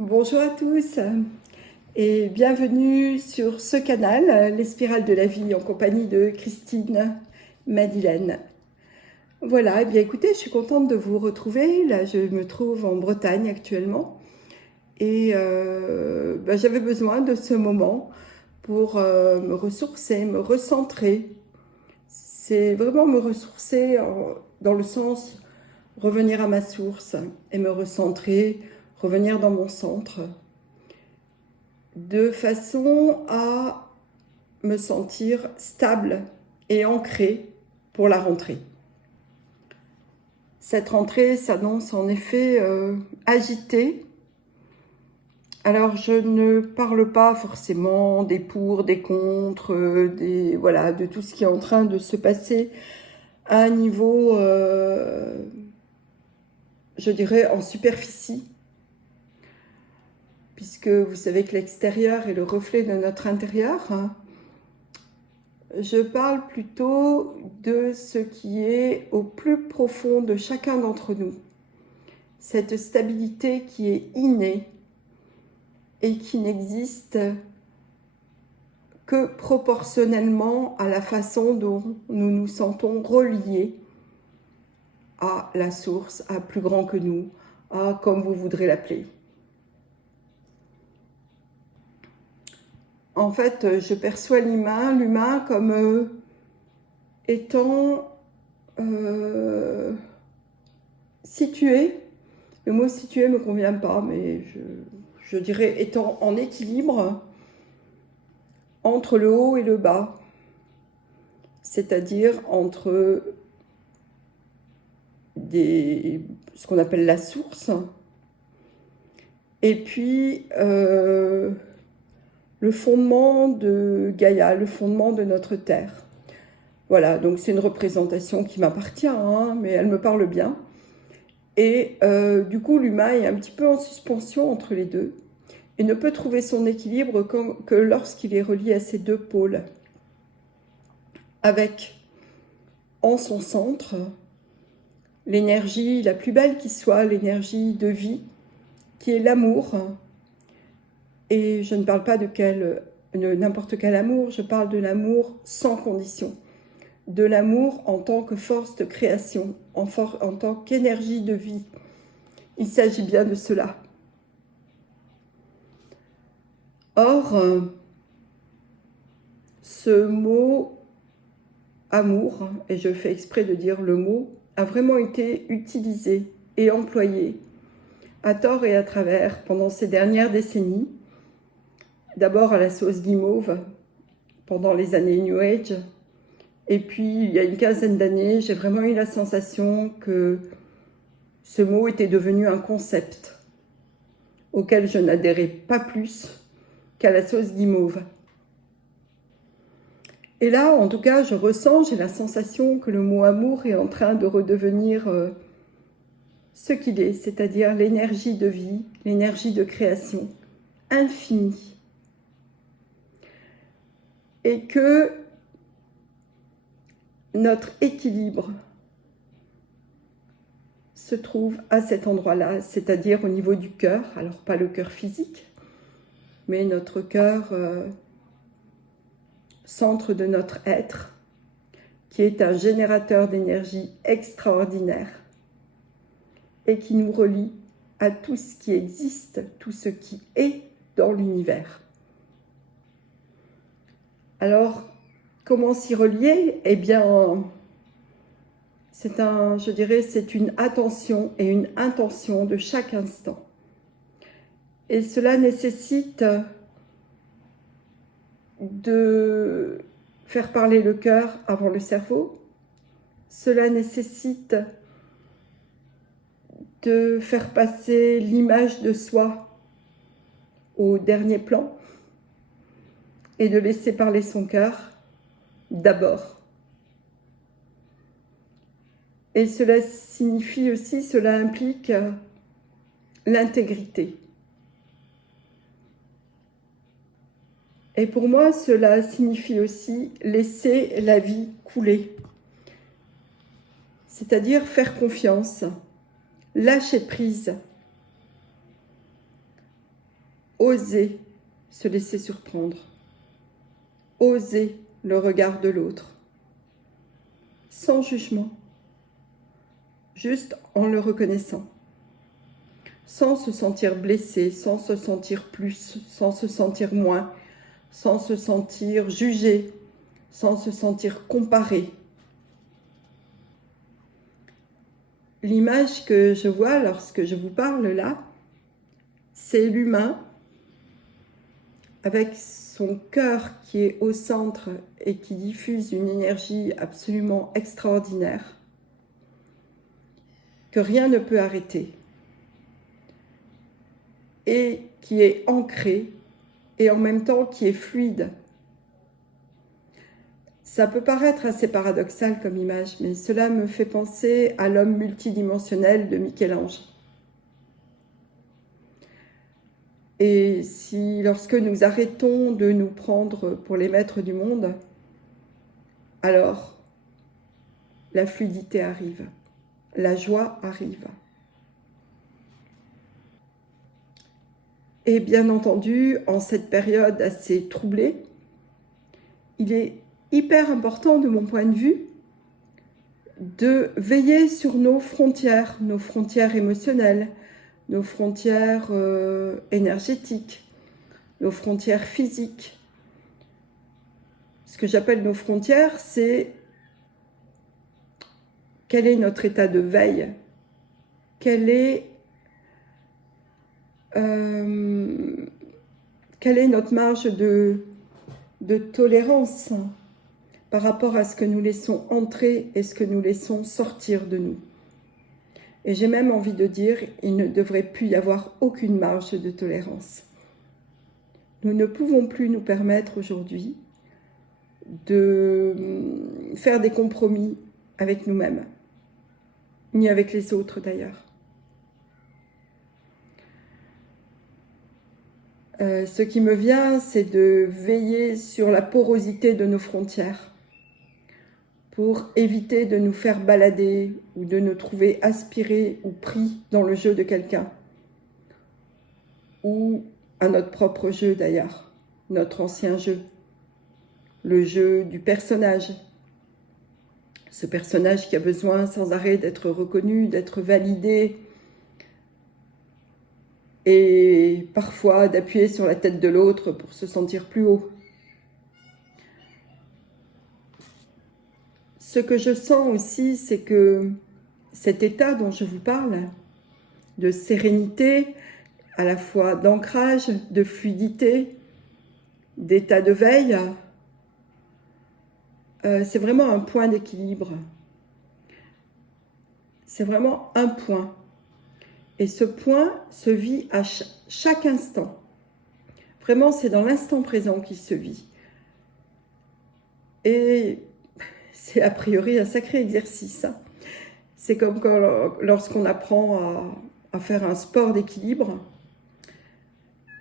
Bonjour à tous et bienvenue sur ce canal, Les Spirales de la Vie, en compagnie de Christine Madeleine. Voilà, et bien écoutez, je suis contente de vous retrouver. Là, je me trouve en Bretagne actuellement et j'avais besoin de ce moment pour me ressourcer, me recentrer. C'est vraiment me ressourcer dans le sens revenir à ma source et me recentrer, revenir dans mon centre, de façon à me sentir stable et ancrée pour la rentrée. Cette rentrée s'annonce en effet agitée. Alors je ne parle pas forcément des pour, des contre, de tout ce qui est en train de se passer à un niveau, je dirais, en superficie, puisque vous savez que l'extérieur est le reflet de notre intérieur. Je parle plutôt de ce qui est au plus profond de chacun d'entre nous. Cette stabilité qui est innée et qui n'existe que proportionnellement à la façon dont nous nous sentons reliés à la source, à plus grand que nous, à comme vous voudrez l'appeler. En fait, je perçois l'humain comme étant situé. Le mot situé ne me convient pas, mais je dirais étant en équilibre entre le haut et le bas, c'est-à-dire entre ce qu'on appelle la source et puis le fondement de Gaïa, le fondement de notre terre. Voilà, donc c'est une représentation qui m'appartient, mais elle me parle bien. Et du coup, l'humain est un petit peu en suspension entre les deux et ne peut trouver son équilibre que lorsqu'il est relié à ces deux pôles, avec en son centre l'énergie la plus belle qui soit, l'énergie de vie, qui est l'amour. Et je ne parle pas de n'importe quel amour, je parle de l'amour sans condition, de l'amour en tant que force de création, en tant qu'énergie de vie. Il s'agit bien de cela. Or, ce mot amour, et je fais exprès de dire le mot, a vraiment été utilisé et employé à tort et à travers pendant ces dernières décennies. D'abord à la sauce guimauve, pendant les années New Age, et puis il y a une quinzaine d'années, j'ai vraiment eu la sensation que ce mot était devenu un concept auquel je n'adhérais pas plus qu'à la sauce guimauve. Et là, en tout cas, j'ai la sensation que le mot amour est en train de redevenir ce qu'il est, c'est-à-dire l'énergie de vie, l'énergie de création infinie. Et que notre équilibre se trouve à cet endroit-là, c'est-à-dire au niveau du cœur, alors pas le cœur physique, mais notre cœur, centre de notre être, qui est un générateur d'énergie extraordinaire et qui nous relie à tout ce qui existe, tout ce qui est dans l'univers. Alors, comment s'y relier? Eh bien, c'est une attention et une intention de chaque instant. Et cela nécessite de faire parler le cœur avant le cerveau. Cela nécessite de faire passer l'image de soi au dernier plan et de laisser parler son cœur d'abord. Et cela implique l'intégrité. Et pour moi, cela signifie aussi laisser la vie couler. C'est-à-dire faire confiance, lâcher prise. oser se laisser surprendre, oser le regard de l'autre, sans jugement, juste en le reconnaissant, sans se sentir blessé, sans se sentir plus, sans se sentir moins, sans se sentir jugé, sans se sentir comparé. L'image que je vois lorsque je vous parle là, c'est l'humain avec son cœur qui est au centre et qui diffuse une énergie absolument extraordinaire que rien ne peut arrêter et qui est ancré et en même temps qui est fluide. Ça peut paraître assez paradoxal comme image, mais cela me fait penser à l'homme multidimensionnel de Michel-Ange. Et si, lorsque nous arrêtons de nous prendre pour les maîtres du monde, alors la fluidité arrive, la joie arrive. Et bien entendu, en cette période assez troublée, il est hyper important de mon point de vue de veiller sur nos frontières émotionnelles, nos frontières énergétiques, nos frontières physiques. Ce que j'appelle nos frontières, c'est quel est notre état de veille, quelle est notre marge de tolérance par rapport à ce que nous laissons entrer et ce que nous laissons sortir de nous. Et j'ai même envie de dire, il ne devrait plus y avoir aucune marge de tolérance. Nous ne pouvons plus nous permettre aujourd'hui de faire des compromis avec nous-mêmes, ni avec les autres d'ailleurs. Ce qui me vient, c'est de veiller sur la porosité de nos frontières pour éviter de nous faire balader ou de nous trouver aspirés ou pris dans le jeu de quelqu'un ou à notre propre jeu d'ailleurs, notre ancien jeu, le jeu du personnage. Ce personnage qui a besoin sans arrêt d'être reconnu, d'être validé et parfois d'appuyer sur la tête de l'autre pour se sentir plus haut. Ce que je sens aussi, c'est que cet état dont je vous parle, de sérénité, à la fois d'ancrage, de fluidité, d'état de veille, c'est vraiment un point d'équilibre. C'est vraiment un point. Et ce point se vit à chaque instant. Vraiment, c'est dans l'instant présent qu'il se vit. Et c'est a priori un sacré exercice. C'est comme lorsqu'on apprend à faire un sport d'équilibre.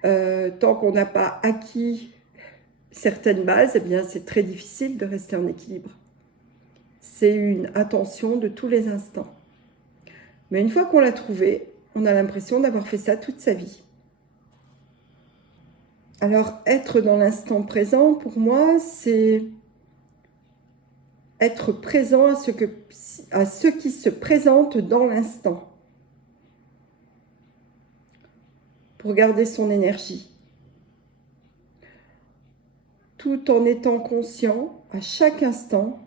Tant qu'on n'a pas acquis certaines bases, eh bien, c'est très difficile de rester en équilibre. C'est une attention de tous les instants. Mais une fois qu'on l'a trouvé, on a l'impression d'avoir fait ça toute sa vie. Alors, être dans l'instant présent, pour moi, c'est être présent à ce qui se présente dans l'instant. Pour garder son énergie. Tout en étant conscient, à chaque instant,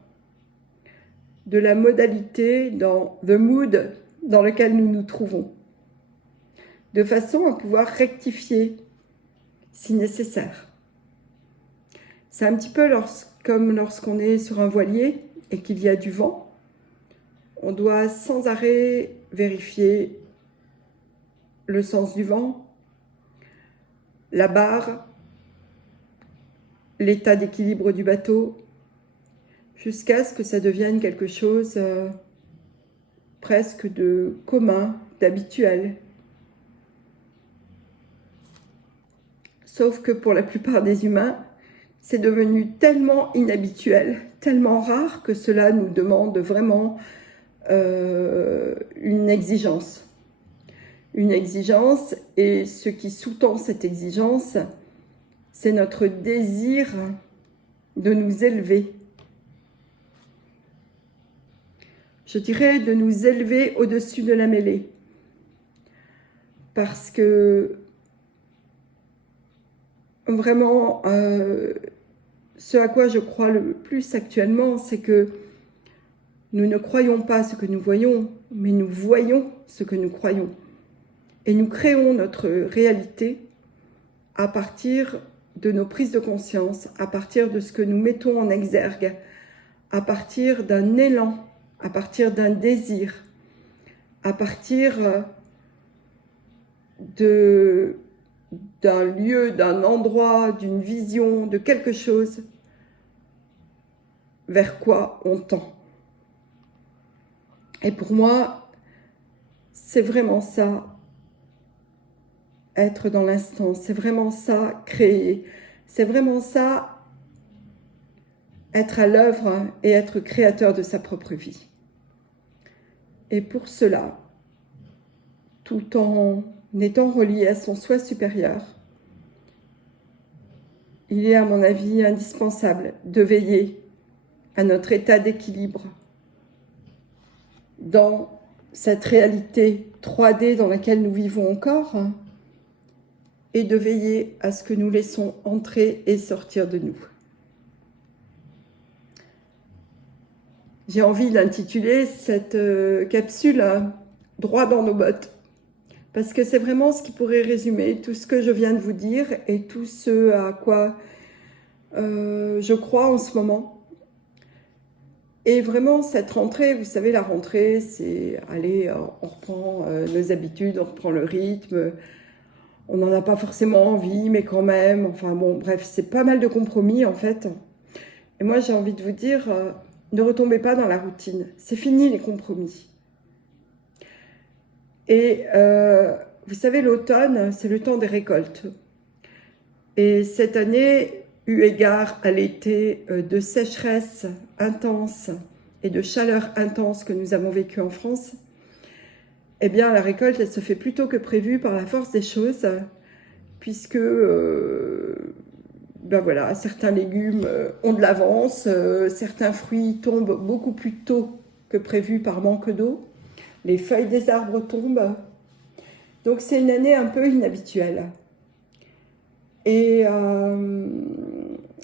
de la modalité dans the mood dans lequel nous nous trouvons. De façon à pouvoir rectifier si nécessaire. C'est un petit peu comme lorsqu'on est sur un voilier et qu'il y a du vent. On doit sans arrêt vérifier le sens du vent, la barre, l'état d'équilibre du bateau, jusqu'à ce que ça devienne quelque chose presque de commun, d'habituel. Sauf que pour la plupart des humains, c'est devenu tellement inhabituel, tellement rare que cela nous demande vraiment une exigence. Une exigence et ce qui sous-tend cette exigence, c'est notre désir de nous élever. Je dirais de nous élever au-dessus de la mêlée. Parce que vraiment, ce à quoi je crois le plus actuellement, c'est que nous ne croyons pas ce que nous voyons, mais nous voyons ce que nous croyons. Et nous créons notre réalité à partir de nos prises de conscience, à partir de ce que nous mettons en exergue, à partir d'un élan, à partir d'un désir, à partir d'un lieu, d'un endroit, d'une vision, de quelque chose vers quoi on tend. Et pour moi, c'est vraiment ça, être dans l'instant, c'est vraiment ça, créer, c'est vraiment ça, être à l'œuvre et être créateur de sa propre vie. Et pour cela, tout en étant relié à son soi supérieur, il est à mon avis indispensable de veiller à notre état d'équilibre dans cette réalité 3D dans laquelle nous vivons encore, et de veiller à ce que nous laissons entrer et sortir de nous. J'ai envie d'intituler cette capsule « Droit dans nos bottes », parce que c'est vraiment ce qui pourrait résumer tout ce que je viens de vous dire et tout ce à quoi je crois en ce moment. Et vraiment, cette rentrée, vous savez, la rentrée, c'est, allez, on reprend nos habitudes, on reprend le rythme, on n'en a pas forcément envie, mais quand même, enfin bon, bref, c'est pas mal de compromis en fait. Et moi, j'ai envie de vous dire, ne retombez pas dans la routine, c'est fini les compromis. Et vous savez, l'automne, c'est le temps des récoltes. Et cette année, eu égard à l'été de sécheresse intense et de chaleur intense que nous avons vécu en France, eh bien, la récolte, elle se fait plus tôt que prévu par la force des choses, puisque ben voilà, certains légumes ont de l'avance, certains fruits tombent beaucoup plus tôt que prévu par manque d'eau, les feuilles des arbres tombent. Donc c'est une année un peu inhabituelle. Et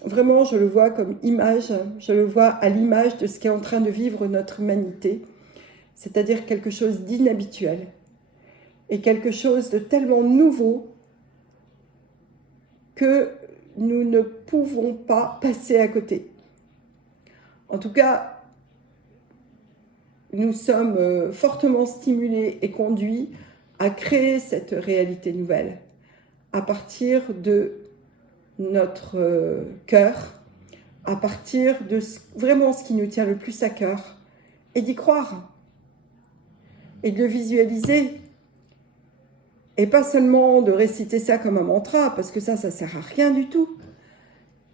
vraiment, je le vois comme image, je le vois à l'image de ce qu'est en train de vivre notre humanité, c'est-à-dire quelque chose d'inhabituel et quelque chose de tellement nouveau que nous ne pouvons pas passer à côté. En tout cas, nous sommes fortement stimulés et conduits à créer cette réalité nouvelle à partir de notre cœur, à partir de vraiment ce qui nous tient le plus à cœur, et d'y croire, et de le visualiser, et pas seulement de réciter ça comme un mantra, parce que ça sert à rien du tout,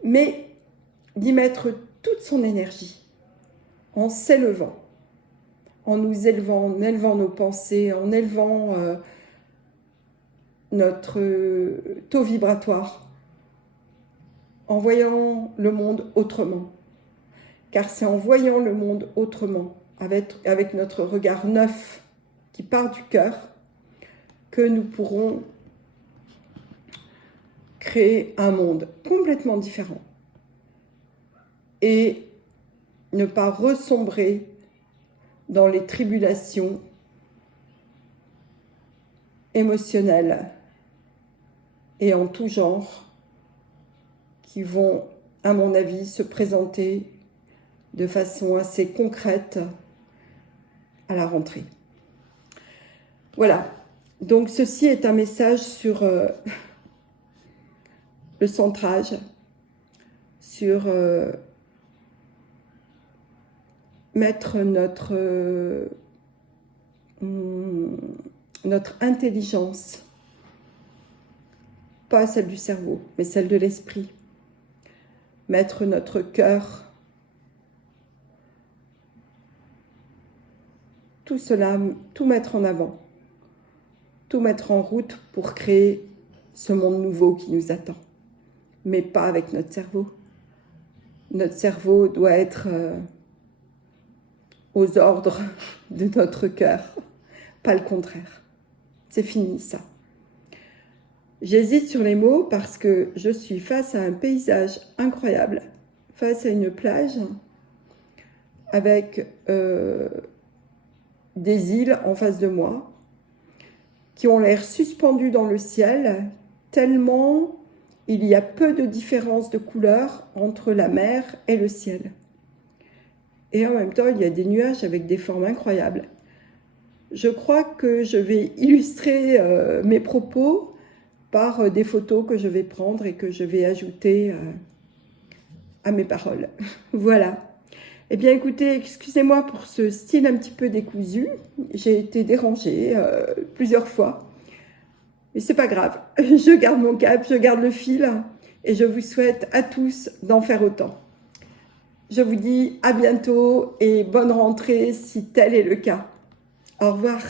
mais d'y mettre toute son énergie, en s'élevant, en nous élevant, en élevant nos pensées, en élevant notre taux vibratoire, en voyant le monde autrement. Car c'est en voyant le monde autrement, avec notre regard neuf qui part du cœur, que nous pourrons créer un monde complètement différent et ne pas ressombrer dans les tribulations émotionnelles et en tout genre qui vont, à mon avis, se présenter de façon assez concrète à la rentrée. Voilà, donc ceci est un message sur le centrage, sur mettre notre intelligence, pas celle du cerveau, mais celle de l'esprit, mettre notre cœur, tout cela, tout mettre en avant tout mettre en route pour créer ce monde nouveau qui nous attend. Mais pas avec notre cerveau. Notre cerveau doit être aux ordres de notre cœur, pas le contraire. C'est fini ça. J'hésite sur les mots parce que je suis face à un paysage incroyable, face à une plage avec des îles en face de moi qui ont l'air suspendues dans le ciel tellement il y a peu de différence de couleur entre la mer et le ciel. Et en même temps, il y a des nuages avec des formes incroyables. Je crois que je vais illustrer mes propos par des photos que je vais prendre et que je vais ajouter à mes paroles. Voilà. Eh bien, écoutez, excusez-moi pour ce style un petit peu décousu. J'ai été dérangée plusieurs fois. Mais c'est pas grave. Je garde mon cap, je garde le fil et je vous souhaite à tous d'en faire autant. Je vous dis à bientôt et bonne rentrée si tel est le cas. Au revoir.